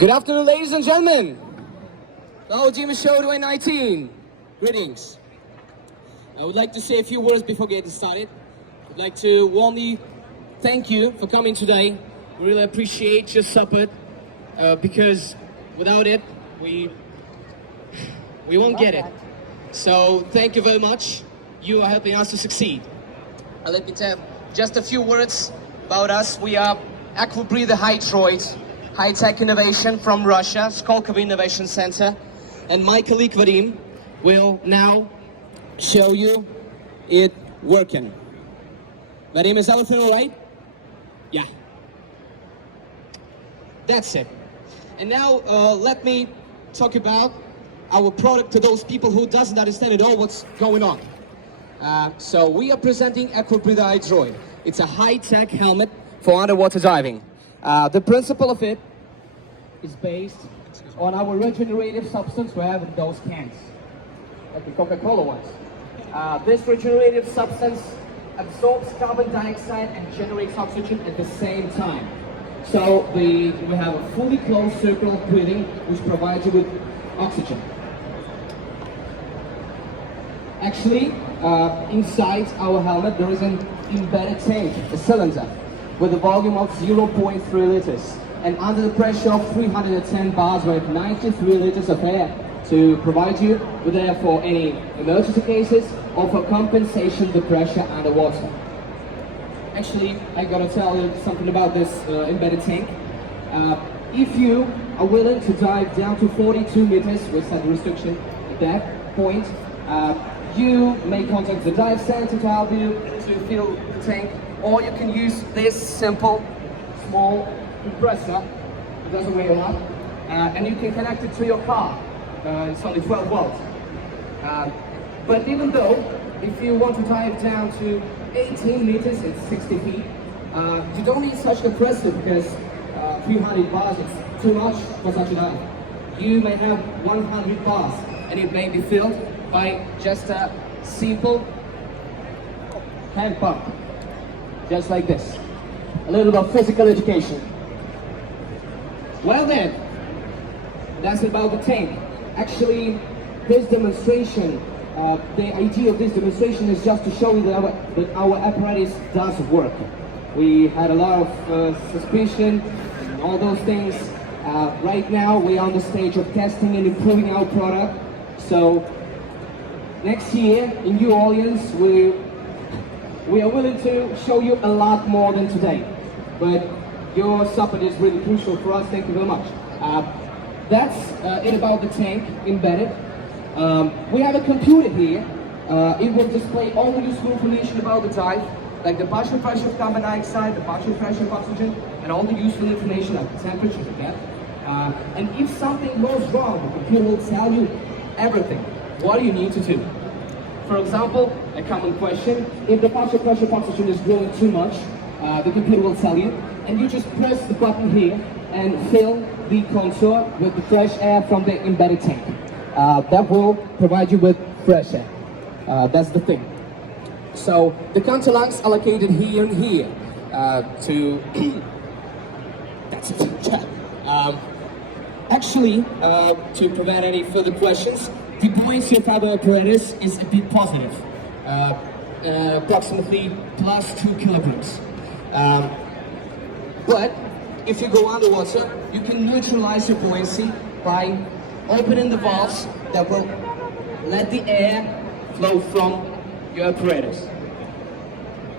Good afternoon, ladies and gentlemen. Hello, DEMASHOW 2019. Greetings. I would like to say a few words before getting started. I'd like to warmly thank you for coming today. We really appreciate your support because without it, we won't get it. So thank you very much. You are helping us to succeed. Let me tell just a few words about us. We are Aquabreather Hydroid, high-tech innovation from Russia, Skolkovo Innovation Center. And my colleague Vadim will now show you it working. Vadim, is everything all right? Yeah. That's it. And now let me talk about our product to those people who doesn't understand at all what's going on. So we are presenting Aquabreather Hydroid. It's a high-tech helmet for underwater diving. The principle of it is based on our regenerative substance we have in those cans, like the Coca-Cola ones. This regenerative substance absorbs carbon dioxide and generates oxygen at the same time. So we have a fully closed circle of breathing which provides you with oxygen. Actually, inside our helmet there is an embedded tank, a cylinder, with a volume of 0.3 liters. And under the pressure of 310 bars, we have 93 liters of air to provide you with air for any emergency cases or for compensation of the pressure underwater. Actually, I gotta tell you something about this embedded tank. If you are willing to dive down to 42 meters with that restriction at that point, you may contact the dive center to help you to fill the tank, or you can use this simple, small compressor. It doesn't weigh a lot, and you can connect it to your car. It's only 12 volts. But even though, if you want to dive down to 18 meters, it's 60 feet, you don't need such compressor because 300 bars is too much for such a dive. You may have 100 bars, and it may be filled by just a simple hand pump, just like this. A little bit of physical education. Well then, that's about the tank. Actually, this demonstration, the idea of this demonstration is just to show you that our apparatus does work. We had a lot of suspicion and all those things. Right now, we are on the stage of testing and improving our product. So, next year in New Orleans, we are willing to show you a lot more than today. But your support is really crucial for us. Thank you very much. That's it about the tank embedded. We have a computer here. It will display all the useful information about the dive, like the partial pressure of carbon dioxide, the partial pressure of oxygen, and all the useful information like the temperature, the depth. And if something goes wrong, the computer will tell you everything. What do you need to do? For example, a common question, if the partial pressure of oxygen is growing too much, the computer will tell you, and you just press the button here and fill the contour with the fresh air from the embedded tank. That will provide you with fresh air. That's the thing. So the contour lungs are located here and here that's it. Actually, to prevent any further questions, the buoyancy of our apparatus is a bit positive, approximately plus 2 kilograms. But if you go underwater, you can neutralize your buoyancy by opening the valves that will let the air flow from your apparatus.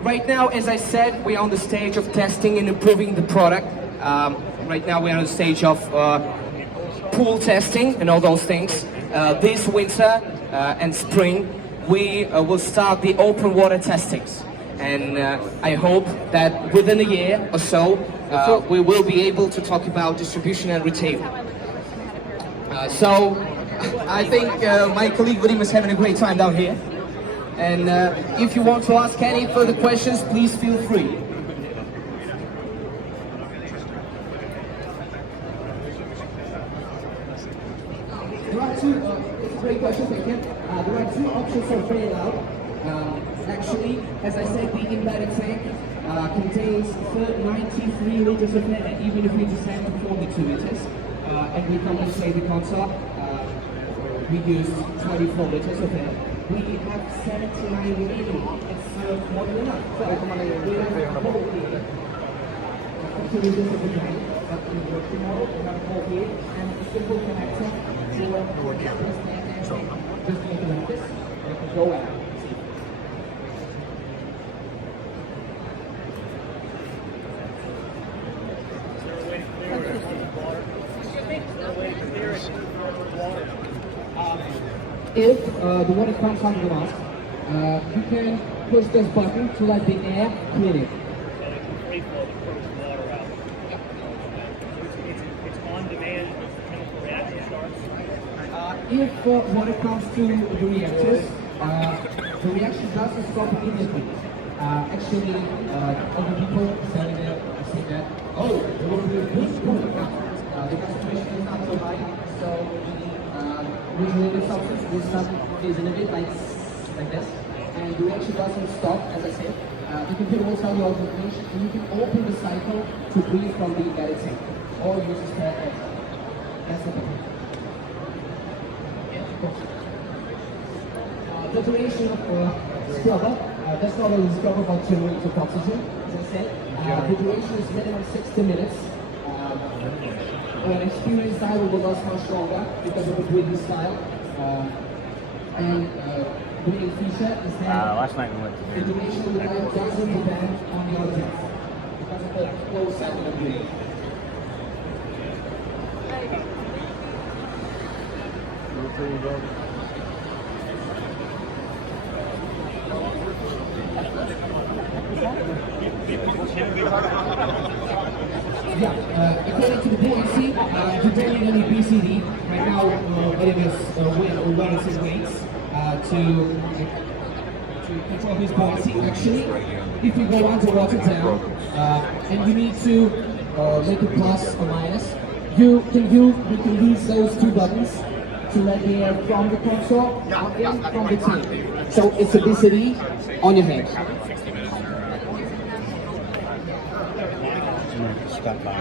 Right now, as I said, we are on the stage of testing and improving the product. Right now, we are on the stage of pool testing and all those things. This winter and spring, we will start the open water testings. And I hope that within a year or so, we will be able to talk about distribution and retail. So I think my colleague Vadim is having a great time down here. And if you want to ask any further questions, please feel free. There are two, it's a great question, thank you. There are two options for bailout. Actually, as I said, the embedded tank contains 93 liters of air, even if we just have 42 liters. and we compensate the console. We used 24 liters of air. We have 79 remaining. It's more than enough. So, we have a whole here. Actually, this is the tank, but in the tomorrow we have a whole here and a simple connector to just make it like this. And it can go out. If the water comes under the mask, you can push this button to let the air clean it. It's on demand once the chemical reaction starts. If water comes to the reactors, the reaction doesn't stop immediately. Actually, other people standing there say that, oh, there will be a big boom. The concentration is not so high, so usually the substance will start fizzing a bit like this, and the reaction doesn't stop, as I said. You can put also your automation, and you can open the cycle to breathe from the embedded tank, or use a spare air. That's the point. The duration of scrubber, this model is scrubber about 2 minutes of oxygen, as I said. The duration is minimum 60 minutes. An experienced diver will last much longer because of the breathing style. And breathing feature is that last night we went to the duration of the dive doesn't depend on your depth because of the closed cycle of breathing. Yeah, according to the Buoyancy, you don't need any BCD. Right now, it is when it's his weights to control his buoyancy. Actually, if you go underwater down and you need to make a plus or minus, you can use those two buttons to let the air from the console out in from the tank. So it's a BCD on your hand. Stop by.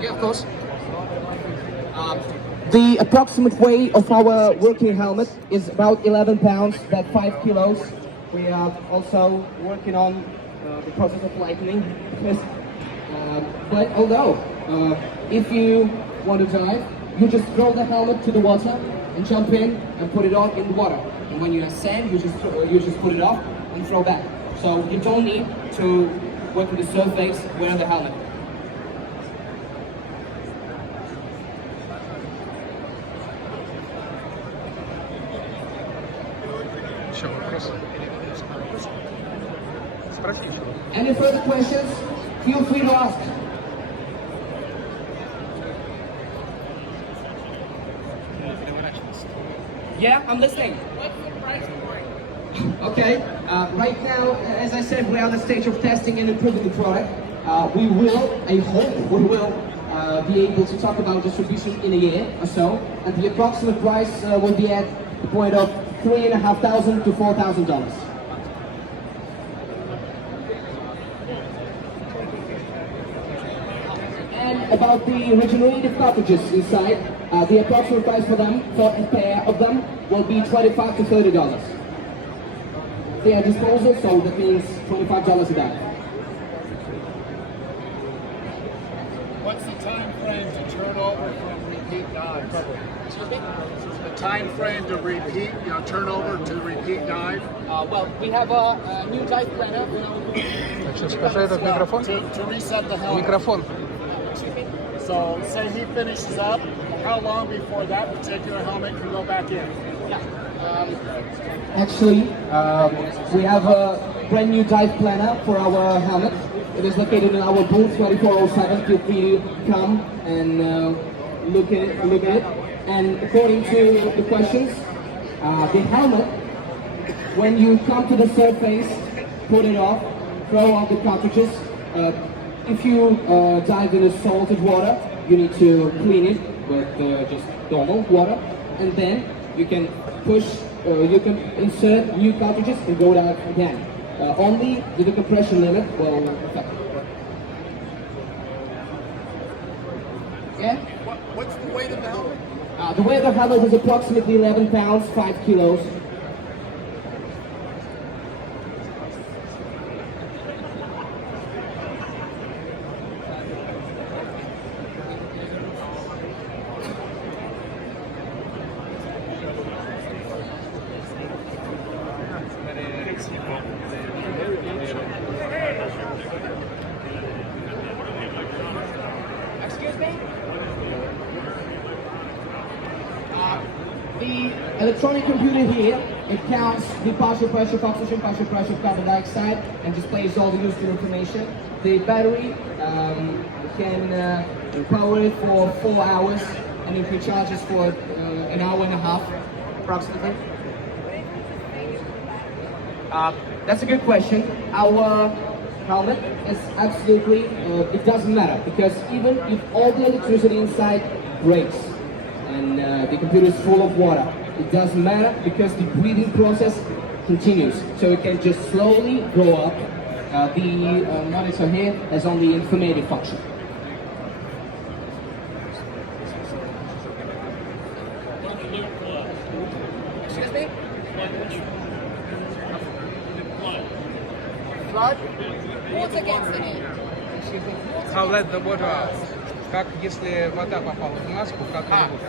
Yeah, of course. The approximate weight of our working helmet is about 11 pounds, that's 5 kilos. We are also working on the process of lightening. But although, if you want to dive, you just throw the helmet to the water and jump in and put it on in the water. And when you ascend, you just put it off and throw back. So you don't need to work with the surface wearing the helmet. Any further questions? Feel free to ask. Yeah, I'm listening. What's the price point? Okay, right now, as I said, we're on the stage of testing and improving the product. We will, I hope we will, be able to talk about distribution in a year or so, and the approximate price will be at the point of $3,500 to $4,000. And about the regenerative cartridges inside, the approximate price for them, for a pair of them, will be $25 to $30. They are disposal, so that means $25 a day. What's the time frame to turn over from repeat dives? The time frame to repeat, turn over to repeat dive? Well, we have a new dive planner. To reset the helmet. So say he finishes up, how long before that particular helmet can go back in? Actually, we have a brand new dive planner for our helmet. It is located in our booth 2407. Feel free to come and look at it. And according to the questions, the helmet, when you come to the surface, put it off, throw out the cartridges. If you dive in a salted water, you need to clean it with just normal water, and then you can push you can insert new cartridges and go down again. Only the decompression limit will affect. Yeah? What's the weight of the helmet? The weight of the helmet is approximately 11 pounds, 5 kilos. Excuse me? The electronic computer here, it counts the partial pressure of oxygen, partial pressure of carbon dioxide, and displays all the useful information. The battery can power it for 4 hours, and it recharges for an hour and a half, approximately. That's a good question. Our helmet is absolutely, it doesn't matter, because even if all the electricity inside breaks and the computer is full of water, it doesn't matter because the breathing process continues. So it can just slowly go up. The monitor here has only informative function. Excuse me? Flood? Water gets in it. How let the water out? Как если вода попала в маску, как работает?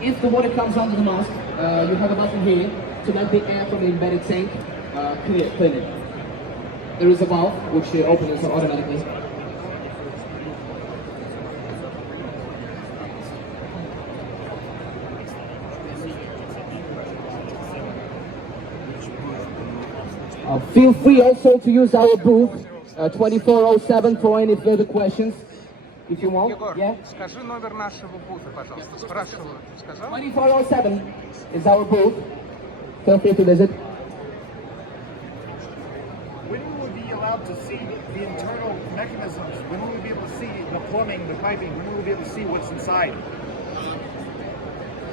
If the water comes under the mask, you have a button here to let the air from the embedded tank clean it. There is a valve which opens automatically. Feel free also to use our booth 2407 for any further questions, if you want. Егор, Yeah. скажи номер нашего бута, пожалуйста. Спрашиваю. Сказал? 2407 is our booth. Feel free to visit. When will we be allowed to see the internal mechanisms? When will we be able to see the plumbing, the piping? When will we be able to see what's inside?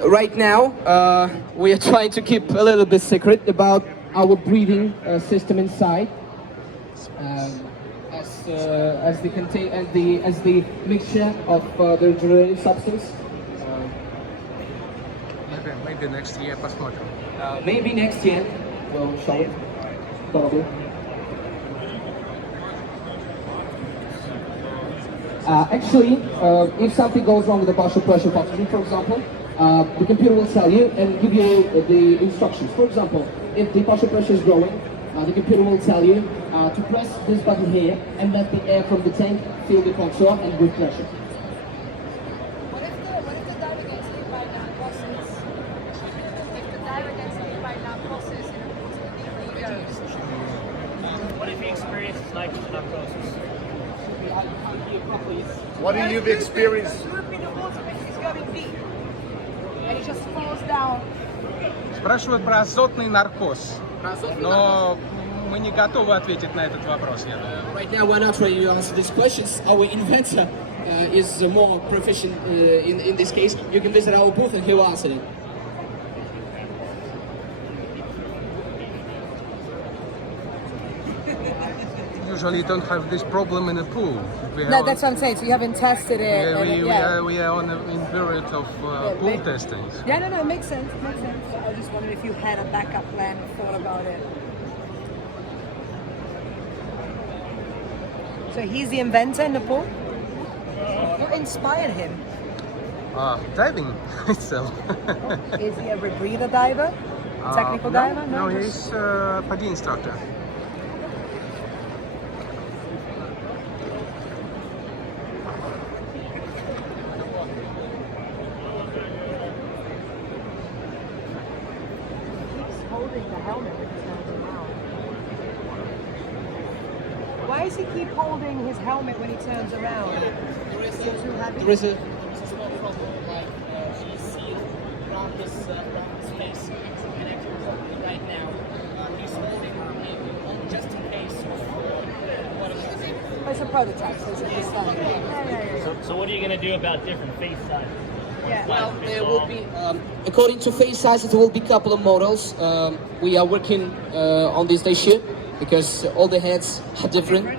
Right now, we are trying to keep a little bit secret about our breathing system inside, as the mixture of the regenerative substance. Maybe next year посмотрим. Maybe next year we'll show it. Probably. Actually, if something goes wrong with the partial pressure of oxygen, for example, the computer will tell you and give you the instructions. For example, if the partial pressure is growing, the computer will tell you to press this button here and let the air from the tank fill the console and with pressure. What if the diver gets hit by narcosis? If the diver gets hit by narcosis and he goes. What if he experiences nitrogen narcosis? What do you experience? Loop in the water when he's going deep. And he just falls down. Спрашивают про азотный наркоз. Но мы не готовы ответить на этот вопрос, я думаю. Right now, we're not ready to answer these questions. Our inventor is more proficient in this case. You can visit our booth and he'll answer it. Usually you don't have this problem in a pool. No, that's what I'm saying. So you haven't tested it. We are on in period of pool testing. Yeah, no, it makes sense. Makes sense. I was just wondering if you had a backup plan and thought about it. So he's the inventor in the pool? What inspired him? Diving itself. Is he a rebreather diver? Technical diver? No, just- he's a PADI instructor. Holding the helmet when he turns around. Why does he keep holding his helmet when he turns around? There is a small problem, like the seal around this space, and actually right now he's holding it just in case of water. It's a prototype, so it's a start. So what are you going to do about different face sizes? Yeah. Well, there will be, according to face size, there will be a couple of models. We are working on this issue because all the heads are different.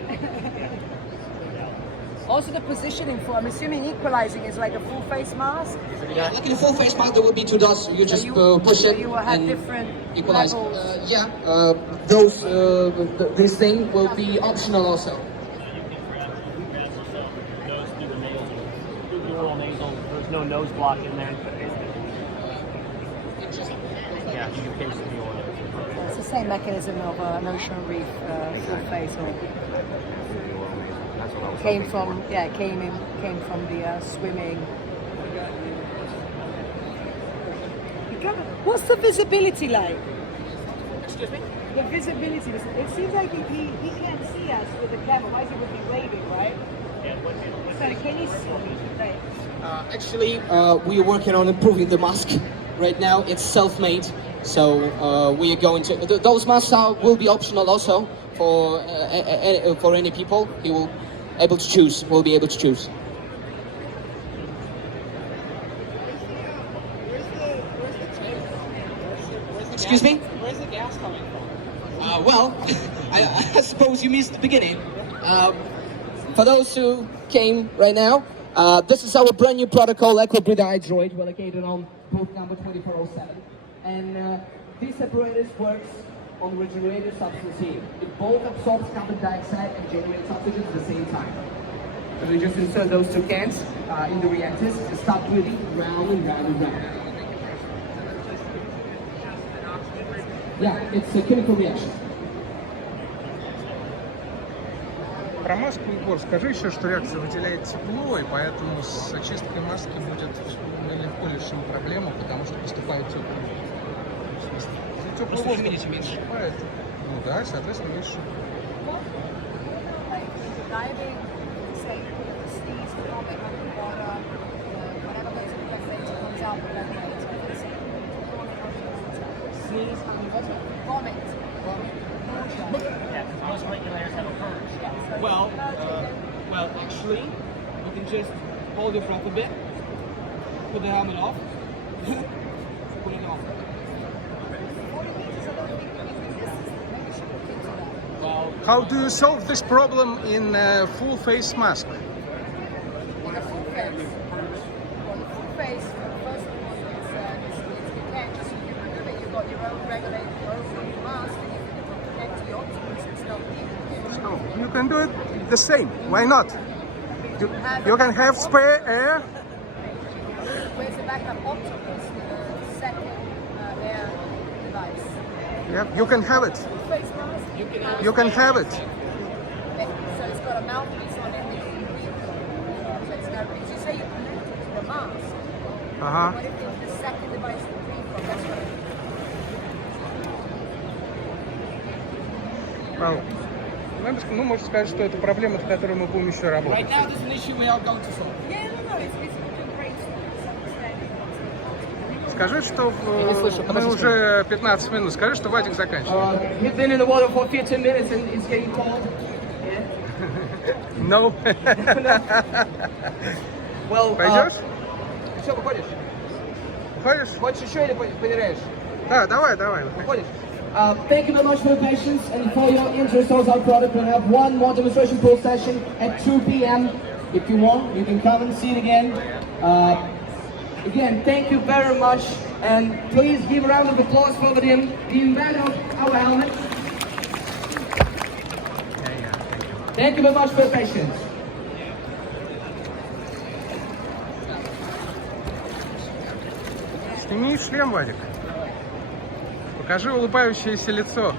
Also the positioning for, I'm assuming equalizing is like a full face mask. Yeah, like in a full face mask, there will be two dots. You just push so it you will have and different equalize. levels. This thing will be optional also. There's no nose block in there. Yeah, you can pinch the oil. It's the same mechanism of an ocean reef full face. Or came from the swimming. What's the visibility like? Excuse me? The visibility. It seems like he can't see us with the camera. Why is he would be waving, right? Yeah, So can you see me? Like, Actually, we are working on improving the mask. Right now, it's self-made, so we are going to. Those masks will be optional also for any people. He will able to choose. Will be able to choose. Excuse me? Where's the gas coming from? Well, I suppose you missed the beginning. For those who came right now, this is our brand new product called Aquabreather Hydroid. We're located on port number 2407. And this apparatus works on regenerated substance here. It both absorbs carbon dioxide and generates oxygen at the same time. So we just insert those two cans in the reactors and start breathing round and round and round. Yeah, it's a chemical reaction. Про маску, Егор, скажи еще, что реакция выделяет тепло, и поэтому с очисткой маски будет легко решим проблему, потому что поступает теплый. Теплый воздух поступает. Ну да, соответственно, меньше шума. diving, say, sneeze, vomit underwater, whatever goes in the face comes out with that way. Sneeze, vomit. Yeah, because most regulators have a purge. Well, actually, you can just hold your breath a bit, put the helmet off, put it on. Well, How do you solve this problem in a full face mask? With a full face. Well, the full face, first of all, you can't just remove it. You've got your own regulated, your own mask, and you can connect to your octopus and stuff. So you can do it the same. Why not? You can have spare air. Where's the backup octopus, the second air device? Yeah, you can have it. Face mask? You can have it. So it's got a mouthpiece on it. So it's no, because you say you connect it to the mask. What if it's the second device to breathe from? That's what Well, ну, можно сказать, что это проблема, над которой мы будем еще работать. right now, this is an issue we are going to solve. Yeah, no, it's a great understanding. Скажи, что не слышу, мы подожди. уже 15 минут. Скажи, что Вадик заканчивает. We've been in the water for 15 minutes and it's getting cold. No. Well, Пойдешь? Что, выходишь? Уходишь? Хочешь еще или поныряешь? Да, давай. Выходишь? Thank you very much for your patience and for your interest towards our product. We'll have one more demonstration pool session at 2 p.m. If you want, you can come and see it again. Again, thank you very much, and please give a round of applause for the inventor of our helmet. Thank you very much for your patience. Сними шлем, Вадик. Покажи улыбающееся лицо.